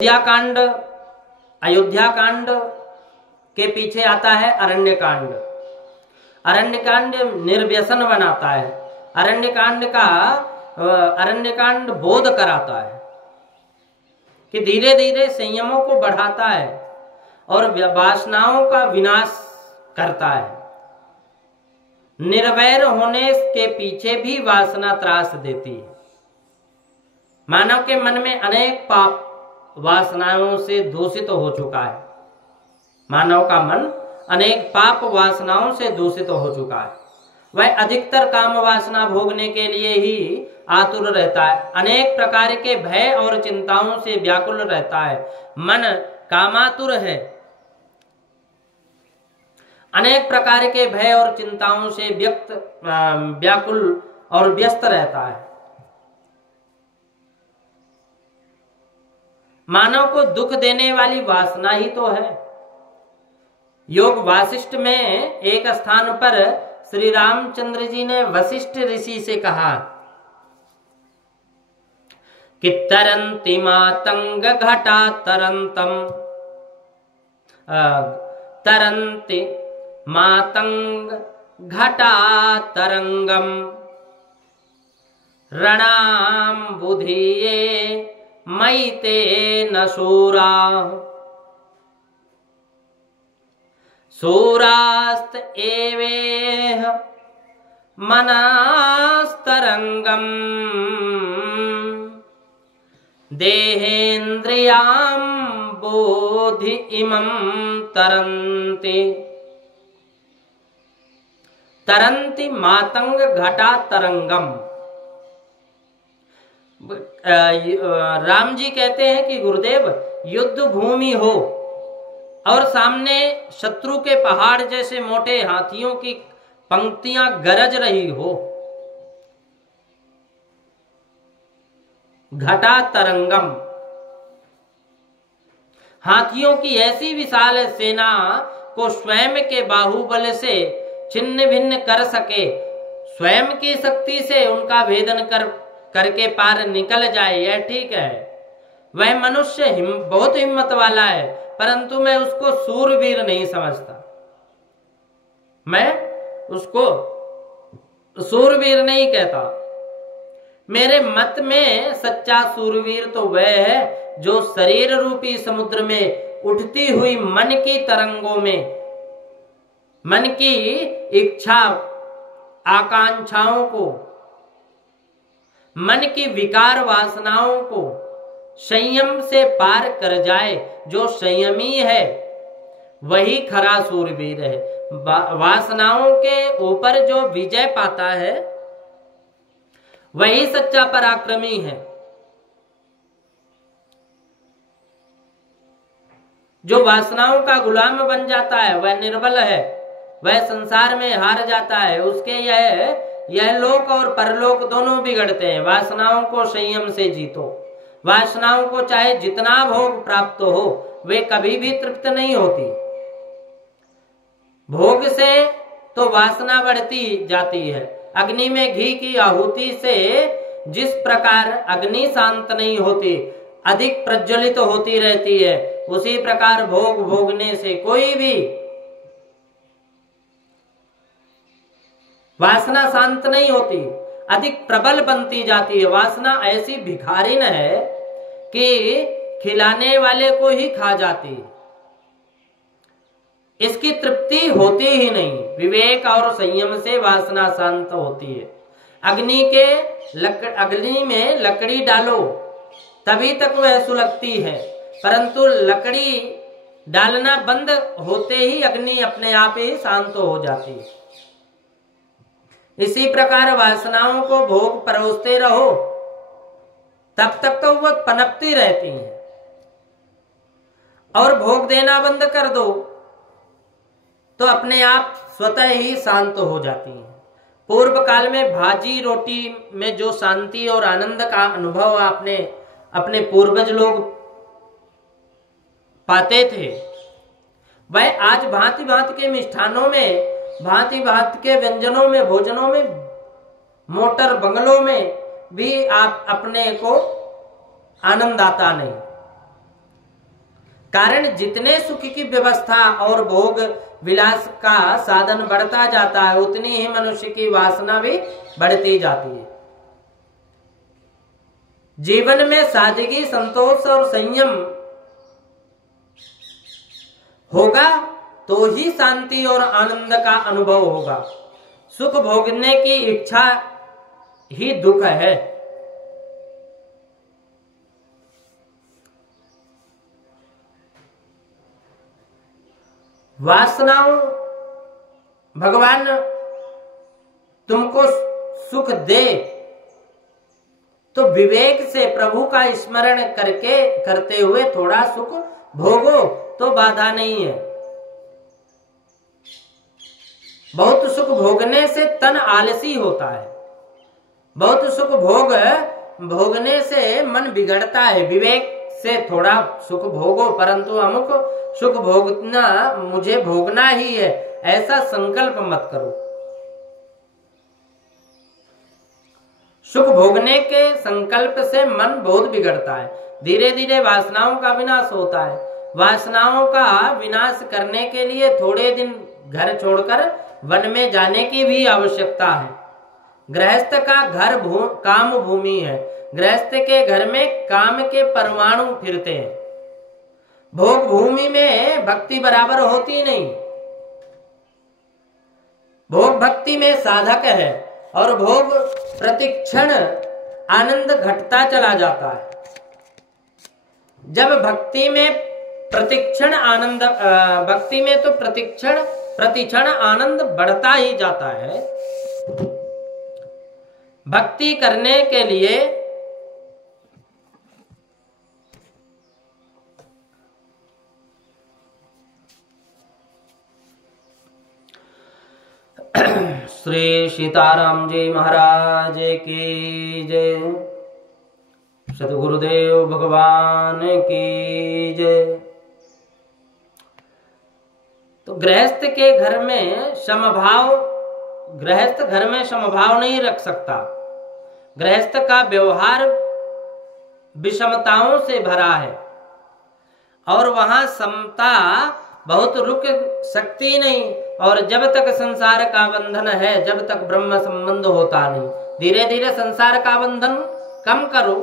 कांड, अयोध्या कांड के पीछे आता है अरण्य कांड। अरण्य कांड निर्व्यसन बनाता है। अरण्य कांड बोध कराता है कि धीरे धीरे संयमों को बढ़ाता है और वासनाओं का विनाश करता है। निर्वैर होने के पीछे भी वासना त्रास देती है। मानव के मन में अनेक पाप वासनाओं से दूषित हो चुका है। मानव का मन अनेक पाप वासनाओं से दूषित हो चुका है। वह अधिकतर काम वासना भोगने के लिए ही आतुर रहता है। अनेक प्रकार के भय और चिंताओं से व्याकुल रहता है। मन कामातुर है। अनेक प्रकार के भय और चिंताओं से व्याकुल और व्यस्त रहता है। मानव को दुख देने वाली वासना ही तो है। योग वासिष्ठ में एक स्थान पर श्री रामचंद्र जी ने वशिष्ठ ऋषि से कहा कि तरंति मातंग घटा तरंतम, तरंति मातंग घटा तरंगम, रणाम बुधिये मयि ते न शूरा, शूरास्त एवेह मनास्तरंगम, देहेन्द्रियां बोधि इमं तरन्ति, तरन्ति मातंग घटा तरंगम। राम जी कहते हैं कि गुरुदेव, युद्ध भूमि हो और सामने शत्रु के पहाड़ जैसे मोटे हाथियों की पंक्तियां गरज रही हो, घटा तरंगम, हाथियों की ऐसी विशाल सेना को स्वयं के बाहुबल से छिन्न भिन्न कर सके, स्वयं की शक्ति से उनका भेदन करके पार निकल जाए, यह ठीक है। वह मनुष्य बहुत हिम्मत वाला है, परंतु मैं उसको सूरवीर नहीं समझता। मैं उसको सूरवीर नहीं कहता। मेरे मत में सच्चा सूरवीर तो वह है जो शरीर रूपी समुद्र में उठती हुई मन की तरंगों में मन की इच्छा आकांक्षाओं को, मन की विकार वासनाओं को संयम से पार कर जाए। जो संयमी है वही खरा सूरवीर है। वासनाओं के ऊपर जो विजय पाता है वही सच्चा पराक्रमी है। जो वासनाओं का गुलाम बन जाता है वह निर्बल है, वह संसार में हार जाता है। उसके यह लोक और परलोक दोनों बिगड़ते हैं। वासनाओं को संयम से जीतो। वासनाओं को चाहे जितना भोग प्राप्त हो, वे कभी भी तृप्त नहीं होती। भोग से तो वासना बढ़ती जाती है। अग्नि में घी की आहुति से जिस प्रकार अग्नि शांत नहीं होती, अधिक प्रज्वलित होती रहती है, उसी प्रकार भोग भोगने से कोई भी वासना शांत नहीं होती, अधिक प्रबल बनती जाती है। वासना ऐसी भिखारिन है कि खिलाने वाले को ही खा जाती है, इसकी तृप्ति होती ही नहीं। विवेक और संयम से वासना शांत होती है। अग्नि में लकड़ी डालो तभी तक वह सुलगती है, परंतु लकड़ी डालना बंद होते ही अग्नि अपने आप ही शांत हो जाती है। इसी प्रकार वासनाओं को भोग परोसते रहो, तब तक तो वह पनपती रहती हैं, और भोग देना बंद कर दो तो अपने आप स्वतः ही शांत हो जाती हैं। पूर्व काल में भाजी रोटी में जो शांति और आनंद का अनुभव आपने अपने पूर्वज लोग पाते थे, वह आज भांति भांति के मिष्ठानों में, भांति भांति के व्यंजनों में, भोजनों में, मोटर बंगलों में भी आप अपने को आनंद आता नहीं। कारण जितने सुख की व्यवस्था और भोग विलास का साधन बढ़ता जाता है, उतनी ही मनुष्य की वासना भी बढ़ती जाती है। जीवन में सादगी, संतोष और संयम होगा तो ही शांति और आनंद का अनुभव होगा। सुख भोगने की इच्छा ही दुख है। वासनाओं, भगवान तुमको सुख दे तो विवेक से प्रभु का स्मरण करते हुए थोड़ा सुख भोगो तो बाधा नहीं है। बहुत सुख भोगने से तन आलसी होता है। बहुत सुख भोगने से मन बिगड़ता है। विवेक से थोड़ा सुख भोगो, परंतु अमुक सुख भोगना मुझे भोगना ही है, ऐसा संकल्प मत करो। सुख भोगने के संकल्प से मन बहुत बिगड़ता है। धीरे धीरे वासनाओं का विनाश होता है। वासनाओं का विनाश करने के लिए थोड़े दिन घर छोड़कर वन में जाने की भी आवश्यकता है। गृहस्थ का घर काम भूमि है। गृहस्थ के घर में काम के परमाणु फिरते हैं। भोग भूमि में भक्ति बराबर होती नहीं। भोग भक्ति में साधक है और भोग प्रतिक्षण आनंद घटता चला जाता है। जब भक्ति में प्रतिक्षण आनंद, भक्ति में तो प्रतिक्षण आनंद बढ़ता ही जाता है। भक्ति करने के लिए श्री सीताराम जी महाराज की जय। सद्गुरुदेव भगवान की जय। तो गृहस्थ के घर में समभाव, गृहस्थ घर में समभाव नहीं रख सकता। गृहस्थ का व्यवहार विषमताओं से भरा है और वहां समता बहुत रुक सकती नहीं। और जब तक संसार का बंधन है, जब तक ब्रह्म संबंध होता नहीं। धीरे धीरे संसार का बंधन कम करो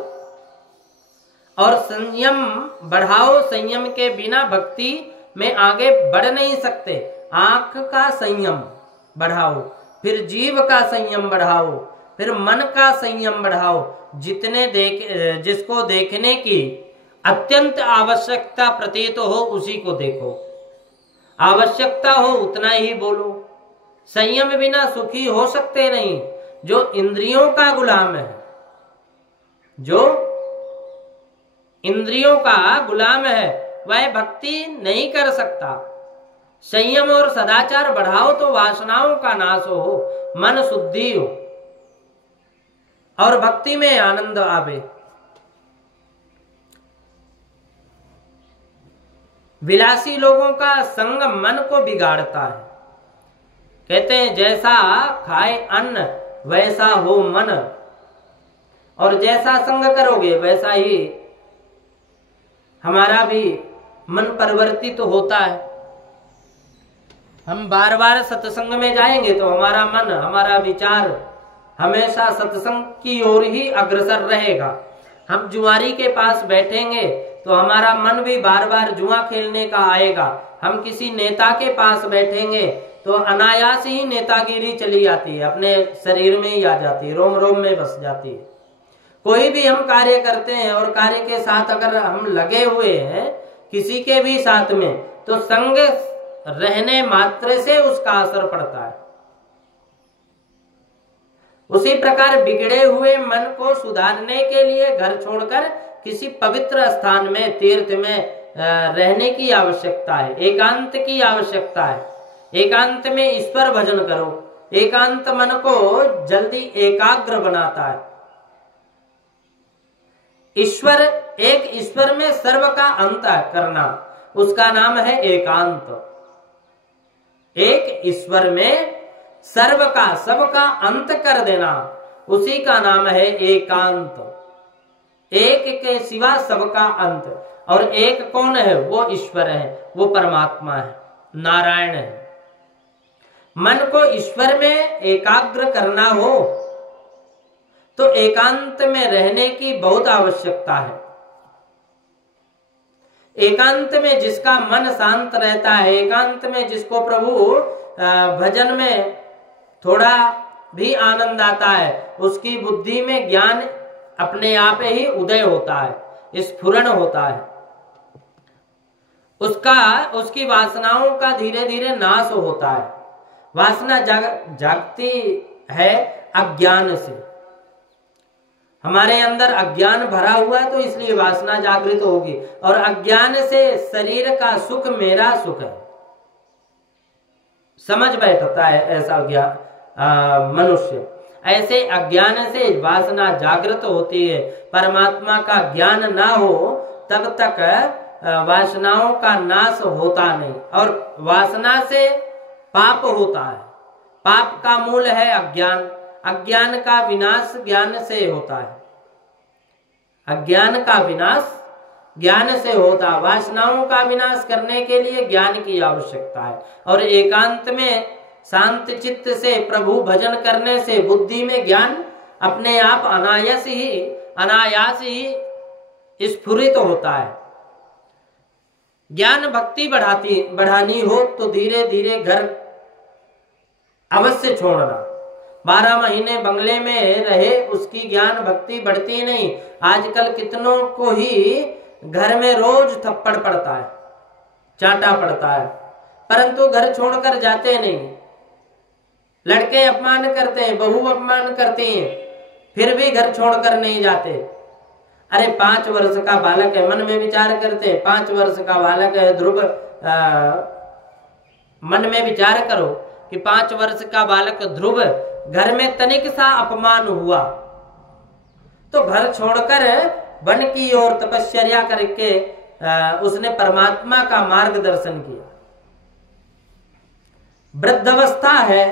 और संयम बढ़ाओ। संयम के बिना भक्ति में आगे बढ़ नहीं सकते। आंख का संयम बढ़ाओ, फिर जीव का संयम बढ़ाओ, फिर मन का संयम बढ़ाओ। जिसको देखने की अत्यंत आवश्यकता प्रतीत हो उसी को देखो। आवश्यकता हो उतना ही बोलो। संयम बिना सुखी हो सकते नहीं। जो इंद्रियों का गुलाम है, जो इंद्रियों का गुलाम है, वह भक्ति नहीं कर सकता। संयम और सदाचार बढ़ाओ तो वासनाओं का नाश हो, मन शुद्धि हो और भक्ति में आनंद आवे। विलासी लोगों का संग मन को बिगाड़ता है। कहते हैं जैसा खाए अन्न वैसा हो मन, और जैसा संग करोगे वैसा ही हमारा भी मन परिवर्तित तो होता है। हम बार बार सत्संग में जाएंगे तो हमारा मन, हमारा विचार हमेशा सत्संग की ओर ही अग्रसर रहेगा। हम जुआरी के पास बैठेंगे तो हमारा मन भी बार बार जुआ खेलने का आएगा। हम किसी नेता के पास बैठेंगे तो अनायास ही नेतागिरी चली आती है, अपने शरीर में ही आ जाती है, रोम रोम में बस जाती है। कोई भी हम कार्य करते हैं और कार्य के साथ अगर हम लगे हुए हैं किसी के भी साथ में, तो संग रहने मात्र से उसका असर पड़ता है। उसी प्रकार बिगड़े हुए मन को सुधारने के लिए घर छोड़कर किसी पवित्र स्थान में, तीर्थ में रहने की आवश्यकता है। एकांत की आवश्यकता है। एकांत में ईश्वर भजन करो। एकांत मन को जल्दी एकाग्र बनाता है। ईश्वर में सर्व का अंत करना, उसका नाम है एकांत। एक ईश्वर में सर्व का, सबका अंत कर देना, उसी का नाम है एकांत। एक के सिवा सबका अंत। और एक कौन है? वो ईश्वर है, वो परमात्मा है, नारायण है। मन को ईश्वर में एकाग्र करना हो तो एकांत में रहने की बहुत आवश्यकता है। एकांत में जिसका मन शांत रहता है, एकांत में जिसको प्रभु भजन में थोड़ा भी आनंद आता है, उसकी बुद्धि में ज्ञान अपने आप ही उदय होता है, स्फुरण होता है। उसकी वासनाओं का धीरे धीरे नाश होता है। वासना जागती है अज्ञान से। हमारे अंदर अज्ञान भरा हुआ है तो इसलिए वासना जागृत होगी, और अज्ञान से शरीर का सुख मेरा सुख है समझ बैठता है ऐसा मनुष्य। ऐसे अज्ञान से वासना जागृत होती है। परमात्मा का ज्ञान ना हो तब तक वासनाओं का नाश होता नहीं, और वासना से पाप होता है। पाप का मूल है अज्ञान। अज्ञान का विनाश ज्ञान से होता है। अज्ञान का विनाश ज्ञान से होता है। वासनाओं का विनाश करने के लिए ज्ञान की आवश्यकता है, और एकांत में शांत चित्त से प्रभु भजन करने से बुद्धि में ज्ञान अपने आप अनायास ही स्फुरित होता है। ज्ञान भक्ति बढ़ानी हो तो धीरे धीरे घर अवश्य छोड़ना। 12 महीने बंगले में रहे उसकी ज्ञान भक्ति बढ़ती नहीं। आजकल कितनों को ही घर में रोज थप्पड़ पड़ता है, चांटा पड़ता है, परंतु घर छोड़कर जाते नहीं। लड़के अपमान करते हैं, बहू अपमान करती हैं, फिर भी घर छोड़कर नहीं जाते। अरे 5 वर्ष का बालक है, मन में विचार करते, 5 वर्ष का बालक है ध्रुव, मन में विचार करो कि 5 वर्ष का बालक ध्रुव घर में तनिक सा अपमान हुआ तो घर छोड़कर वन की ओर तपस्या करके उसने परमात्मा का मार्गदर्शन किया। वृद्धावस्था है,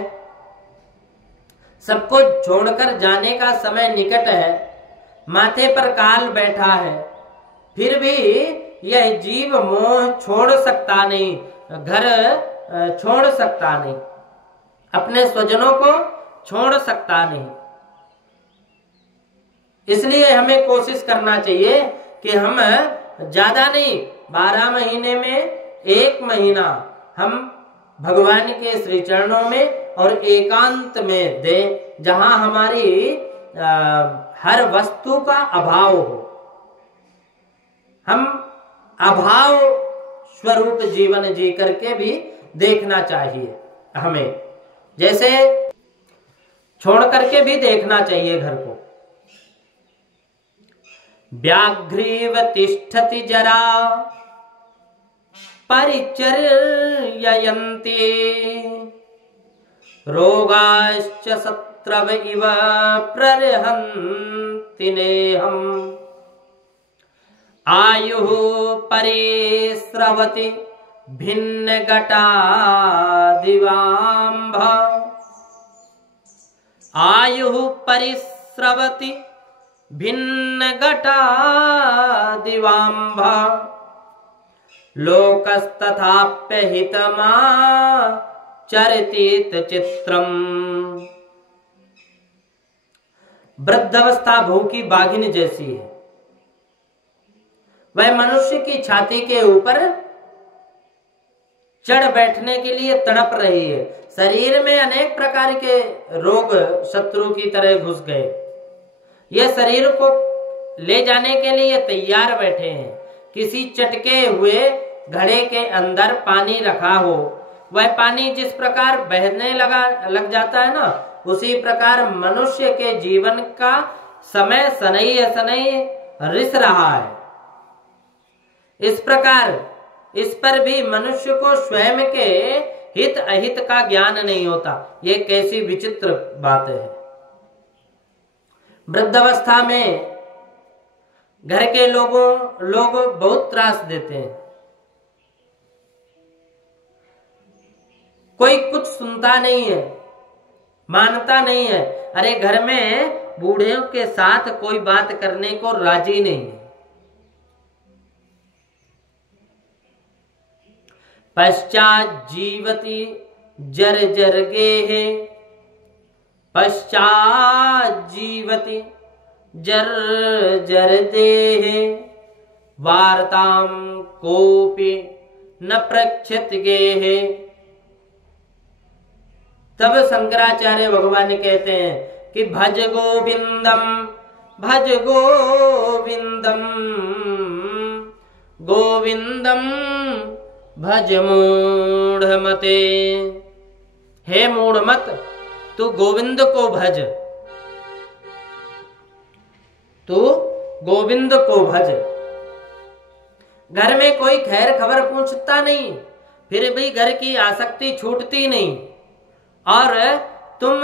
सबको छोड़कर जाने का समय निकट है, माथे पर काल बैठा है, फिर भी यह जीव मोह छोड़ सकता नहीं, घर छोड़ सकता नहीं, अपने स्वजनों को छोड़ सकता नहीं। इसलिए हमें कोशिश करना चाहिए कि हम ज्यादा नहीं, 12 महीने में 1 महीना हम भगवान के श्री चरणों में और एकांत में दें, जहां हमारी हर वस्तु का अभाव हो। हम अभाव स्वरूप जीवन जी करके भी देखना चाहिए हमें, जैसे छोड़ करके भी देखना चाहिए घर को। व्याघ्रीव तिष्ठति जरा परिचर्ययन्ति रोगाश्च शत्रव इव प्रर्हन्ति नेहम् आयुः परिस्रवति भिन्नघटादिवाम्भ आयुः परिस्रवति भिन्नघटादिवाम्भ लोकस्तथाप्य हितमाचरतीत चित्रम्। वृद्धावस्था भू की बाघिन जैसी है। वह मनुष्य की छाती के ऊपर चढ़ बैठने के लिए तड़प रही है। शरीर में अनेक प्रकार के रोग शत्रु की तरह घुस गए। यह शरीर को ले जाने के लिए तैयार बैठे हैं। किसी चटके हुए घड़े के अंदर पानी रखा हो, वह पानी जिस प्रकार बहने लग जाता है ना, उसी प्रकार मनुष्य के जीवन का समय सनई रिस रहा है। इस प्रकार इस पर भी मनुष्य को स्वयं के हित अहित का ज्ञान नहीं होता। ये कैसी विचित्र बात है। वृद्धावस्था में घर के लोग बहुत त्रास देते हैं। कोई कुछ सुनता नहीं है, मानता नहीं है। अरे घर में बूढ़ों के साथ कोई बात करने को राजी नहीं है। पश्चात जीवति जर जर गेह, पश्चात जीवति जर जर देह, वार्ताम कोपि न प्रक्षत गेह। तब शंकराचार्य भगवान कहते हैं कि भज गोविंदम, भज गोविंदम, गोविंदम भज मूढ़मते। हे मूढ़मत, तू गोविंद को भज, तू गोविंद को भज। घर में कोई खैर खबर पूछता नहीं, फिर भी घर की आसक्ति छूटती नहीं, और तुम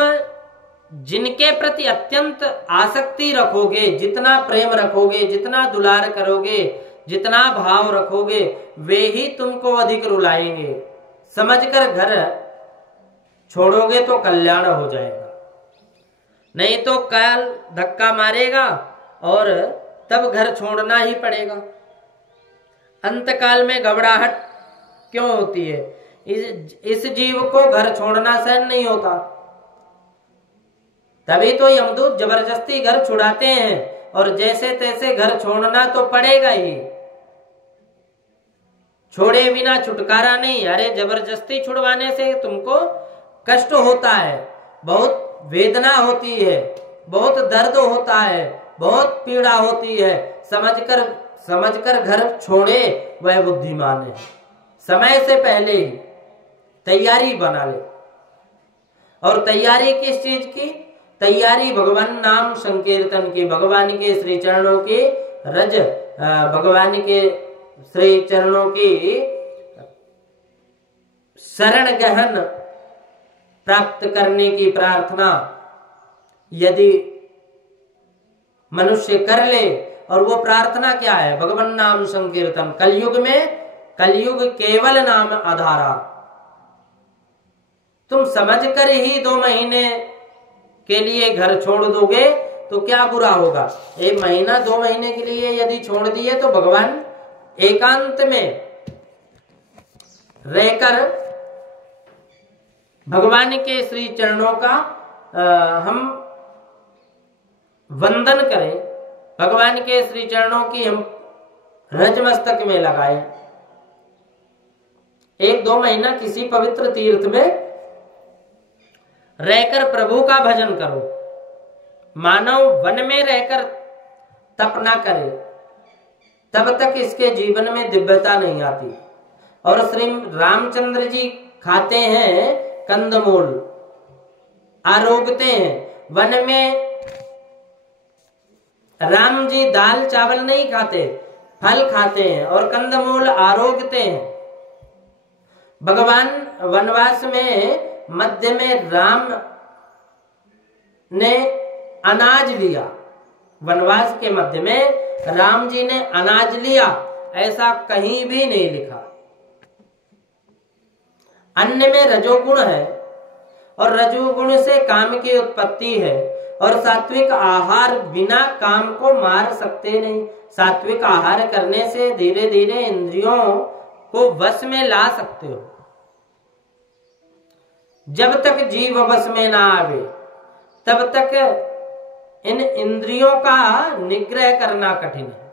जिनके प्रति अत्यंत आसक्ति रखोगे, जितना प्रेम रखोगे, जितना दुलार करोगे, जितना भाव रखोगे, वे ही तुमको अधिक रुलाएंगे। समझकर घर छोड़ोगे तो कल्याण हो जाएगा, नहीं तो काल धक्का मारेगा और तब घर छोड़ना ही पड़ेगा। अंतकाल में घबराहट क्यों होती है? इस जीव को घर छोड़ना सहन नहीं होता, तभी तो यमदूत जबरदस्ती घर छुड़ाते हैं, और जैसे तैसे घर छोड़ना तो पड़ेगा ही, छोड़े बिना छुटकारा नहीं। अरे जबरदस्ती छुड़वाने से तुमको कष्ट होता है, बहुत वेदना होती है, बहुत दर्द होता है, बहुत पीड़ा होती है। समझकर घर छोड़े वह बुद्धिमान है। समय से पहले ही तैयारी बना ले। और तैयारी किस चीज की? तैयारी भगवान नाम संकीर्तन की, भगवान के श्री चरणों की रज, भगवान के श्री चरणों की शरण गहन प्राप्त करने की प्रार्थना यदि मनुष्य कर ले। और वो प्रार्थना क्या है? भगवान नाम संकीर्तन। कलयुग केवल नाम आधारा। तुम समझकर ही 2 महीने के लिए घर छोड़ दोगे तो क्या बुरा होगा? 1 महीना 2 महीने के लिए यदि छोड़ दिए तो भगवान एकांत में रहकर भगवान के श्री चरणों का हम वंदन करें, भगवान के श्री चरणों की हम रज मस्तक में लगाएं। 1-2 महीना किसी पवित्र तीर्थ में रहकर प्रभु का भजन करो। मानव वन में रहकर तप ना करे, तब तक इसके जीवन में दिव्यता नहीं आती। और श्री रामचंद्र जी खाते हैं कंदमूल, आरोगते हैं। वन में राम जी दाल चावल नहीं खाते, फल खाते हैं और कंदमूल आरोगते हैं। भगवान वनवास में मध्य में राम ने अनाज लिया, वनवास के मध्य में राम जी ने अनाज लिया, ऐसा कहीं भी नहीं लिखा। अन्न में रजोगुण है और रजोगुण से काम की उत्पत्ति है, और सात्विक आहार बिना काम को मार सकते नहीं। सात्विक आहार करने से धीरे धीरे इंद्रियों को वश में ला सकते हो। जब तक जीव वश में ना आवे तब तक इन इंद्रियों का निग्रह करना कठिन है।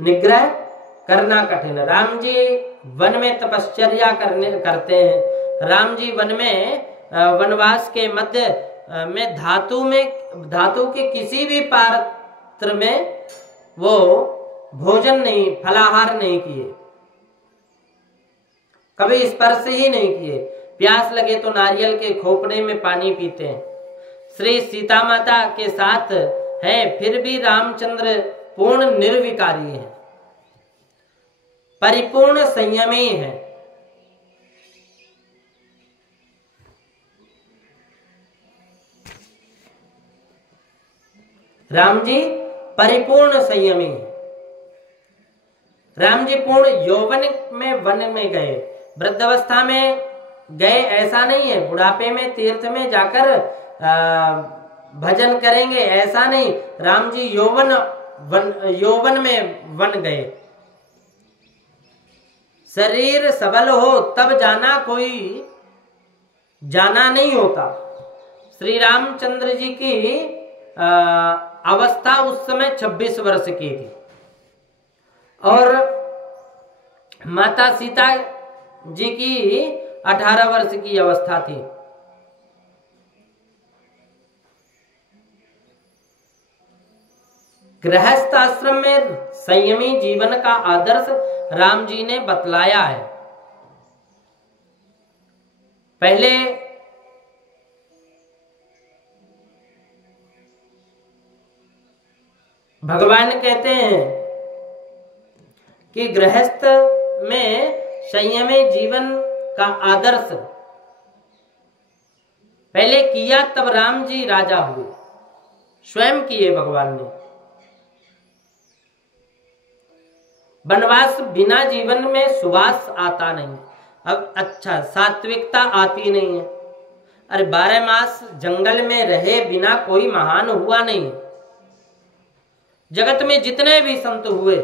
निग्रह करना कठिन है। राम जी वन में तपश्चर्या करते हैं। राम जी वन में वनवास के मध्य में धातु के किसी भी पात्र में वो भोजन नहीं, फलाहार नहीं किए, कभी स्पर्श ही नहीं किए। प्यास लगे तो नारियल के खोपड़े में पानी पीते हैं। श्री सीता माता के साथ है, फिर भी रामचंद्र पूर्ण निर्विकारी हैं, परिपूर्ण संयमी हैं। राम जी परिपूर्ण संयमी है। राम जी पूर्ण यौवन में वन में गए, वृद्धावस्था में गए ऐसा नहीं है। बुढ़ापे में तीर्थ में जाकर भजन करेंगे ऐसा नहीं। राम जी यौवन में वन गए। शरीर सबल हो तब जाना, कोई जाना नहीं होता। श्री रामचंद्र जी की अवस्था उस समय 26 वर्ष की थी और माता सीता जी की 18 वर्ष की अवस्था थी। गृहस्थ आश्रम में संयमी जीवन का आदर्श राम जी ने बतलाया है। पहले भगवान कहते हैं कि गृहस्थ में संयमी जीवन का आदर्श पहले किया, तब राम जी राजा हुए। स्वयं किए भगवान ने। वनवास बिना जीवन में सुवास आता नहीं। अब अच्छा, सात्विकता आती नहीं है। अरे 12 मास जंगल में रहे बिना कोई महान हुआ नहीं। जगत में जितने भी संत हुए,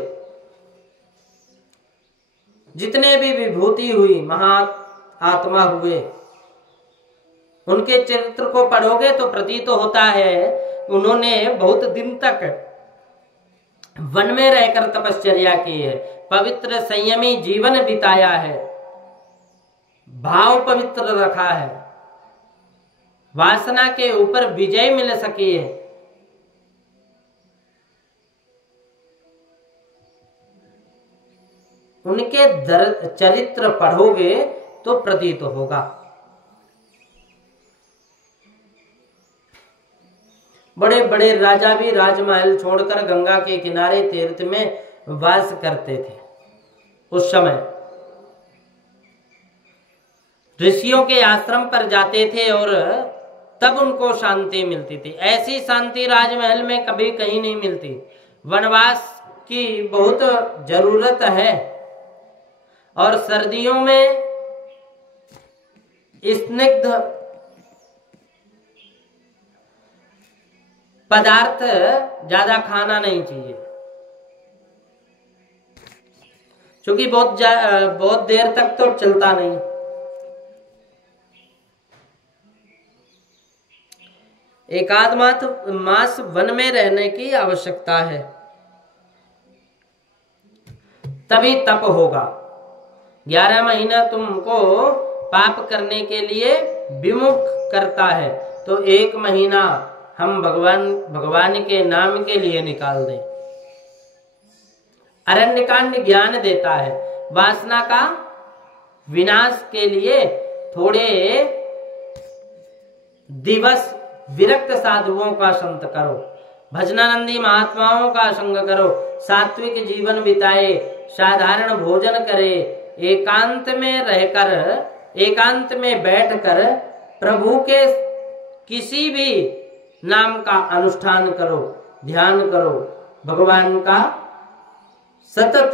जितने भी विभूति हुई, महाआत्मा हुए, उनके चरित्र को पढ़ोगे तो प्रतीत होता है उन्होंने बहुत दिन तक वन में रहकर तपश्चर्या की है, पवित्र संयमी जीवन बिताया है, भाव पवित्र रखा है, वासना के ऊपर विजय मिल सकी है। उनके चरित्र पढ़ोगे तो प्रतीत होगा। बड़े बड़े राजा भी राजमहल छोड़कर गंगा के किनारे तीर्थ में वास करते थे। उस समय ऋषियों के आश्रम पर जाते थे और तब उनको शांति मिलती थी। ऐसी शांति राजमहल में कभी कहीं नहीं मिलती। वनवास की बहुत जरूरत है और सर्दियों में स्निग्ध पदार्थ ज्यादा खाना नहीं चाहिए, क्योंकि बहुत देर तक तो चलता नहीं। एकाध मास वन में रहने की आवश्यकता है, तभी तप होगा। 11 महीना तुमको पाप करने के लिए विमुख करता है, तो 1 महीना हम भगवान के नाम के लिए निकाल दें। अरण्यकांड ज्ञान देता है। वासना का विनाश के लिए थोड़े दिवस विरक्त साधुओं का संत करो, भजनानंदी महात्माओं का संग करो, सात्विक जीवन बिताए, साधारण भोजन करे, एकांत में रहकर, एकांत में बैठकर प्रभु के किसी भी नाम का अनुष्ठान करो, ध्यान करो, भगवान का सतत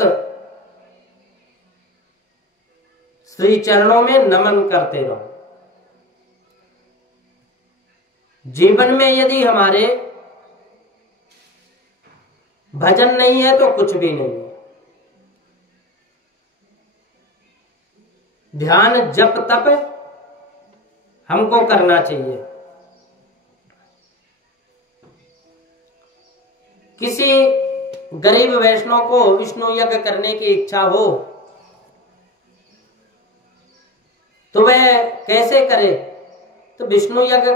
श्री चरणों में नमन करते रहो। जीवन में यदि हमारे भजन नहीं है तो कुछ भी नहीं है। ध्यान जप तप हमको करना चाहिए। किसी गरीब वैष्णव को विष्णु यज्ञ करने की इच्छा हो तो वह कैसे करे? तो विष्णु यज्ञ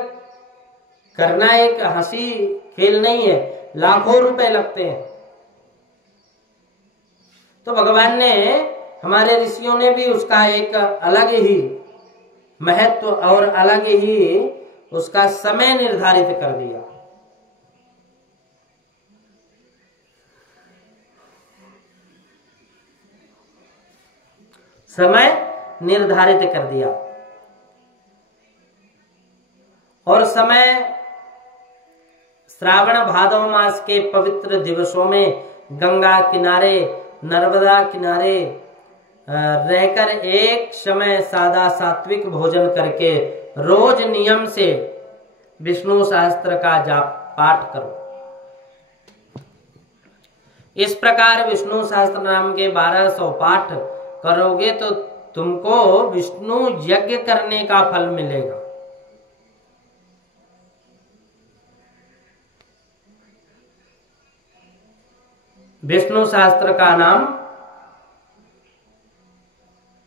करना एक हंसी खेल नहीं है, लाखों रुपए लगते हैं। तो भगवान ने, हमारे ऋषियों ने भी उसका एक अलग ही महत्व और अलग ही उसका समय निर्धारित कर दिया। समय निर्धारित कर दिया और समय श्रावण भादव मास के पवित्र दिवसों में गंगा किनारे, नर्मदा किनारे रहकर एक समय सादा सात्विक भोजन करके रोज नियम से विष्णु सहस्त्र का जाप पाठ करो। इस प्रकार विष्णु सहस्त्र नाम के 1200 पाठ करोगे तो तुमको विष्णु यज्ञ करने का फल मिलेगा। विष्णु शास्त्र का नाम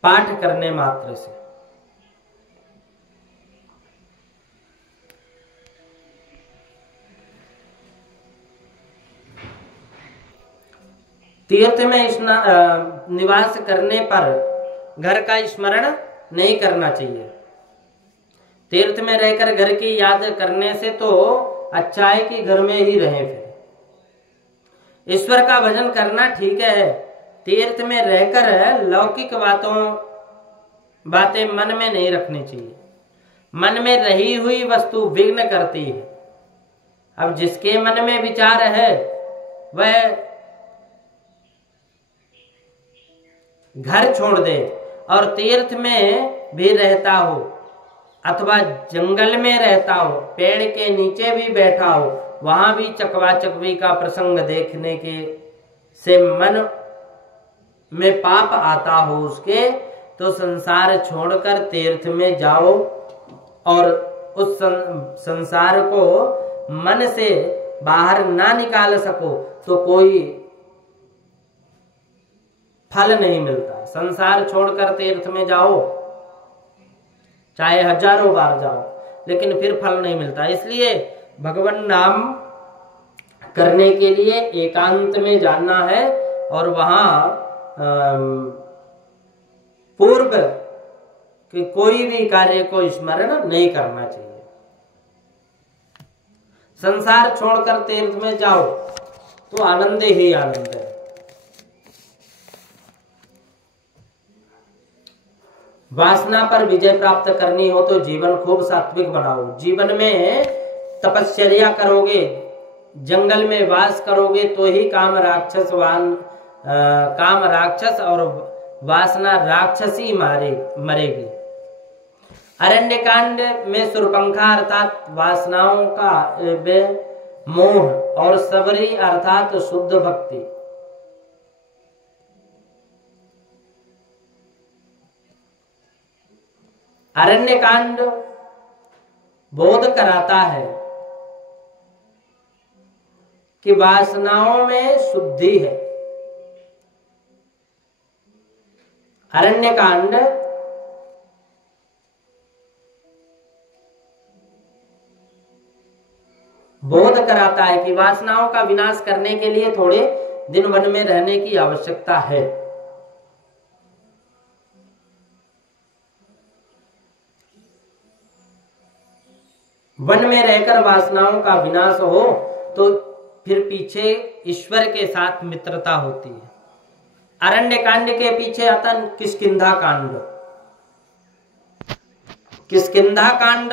पाठ करने मात्र से। तीर्थ में निवास करने पर घर का स्मरण नहीं करना चाहिए। तीर्थ में रहकर घर की याद करने से तो अच्छा है कि घर में ही रहें। फिर ईश्वर का भजन करना ठीक है, तीर्थ में रहकर लौकिक बातें मन में नहीं रखनी चाहिए। मन में रही हुई वस्तु विघ्न करती है। अब जिसके मन में विचार है वह घर छोड़ दे और तीर्थ में भी रहता हो अथवा जंगल में रहता हो, पेड़ के नीचे भी बैठा हो, वहां भी चकवा चकवी का प्रसंग देखने के से मन में पाप आता हो उसके, तो संसार छोड़कर तीर्थ में जाओ और उस संसार को मन से बाहर ना निकाल सको तो कोई फल नहीं मिलता। संसार छोड़कर तीर्थ में जाओ, चाहे हजारों बार जाओ, लेकिन फिर फल नहीं मिलता। इसलिए भगवान नाम करने के लिए एकांत में जाना है और वहां पूर्व कि कोई भी कार्य को स्मरण नहीं करना चाहिए। संसार छोड़कर तीर्थ में जाओ तो आनंद ही आनंद है। वासना पर विजय प्राप्त करनी हो तो जीवन खूब सात्विक बनाओ। जीवन में तपश्चर्या करोगे, जंगल में वास करोगे तो ही काम राक्षस और वासना राक्षसी मरेगी। अरण्यकांड में शूर्पणखा अर्थात वासनाओं का मोह और सबरी अर्थात शुद्ध भक्ति। अरण्यकांड बोध कराता है कि वासनाओं में शुद्धि है। अरण्यकांड बोध कराता है कि वासनाओं का विनाश करने के लिए थोड़े दिन वन में रहने की आवश्यकता है। वन में रहकर वासनाओं का विनाश हो तो फिर पीछे ईश्वर के साथ मित्रता होती है। अरण्य कांड के पीछे आता किष्किंधा कांड। किष्किंधा कांड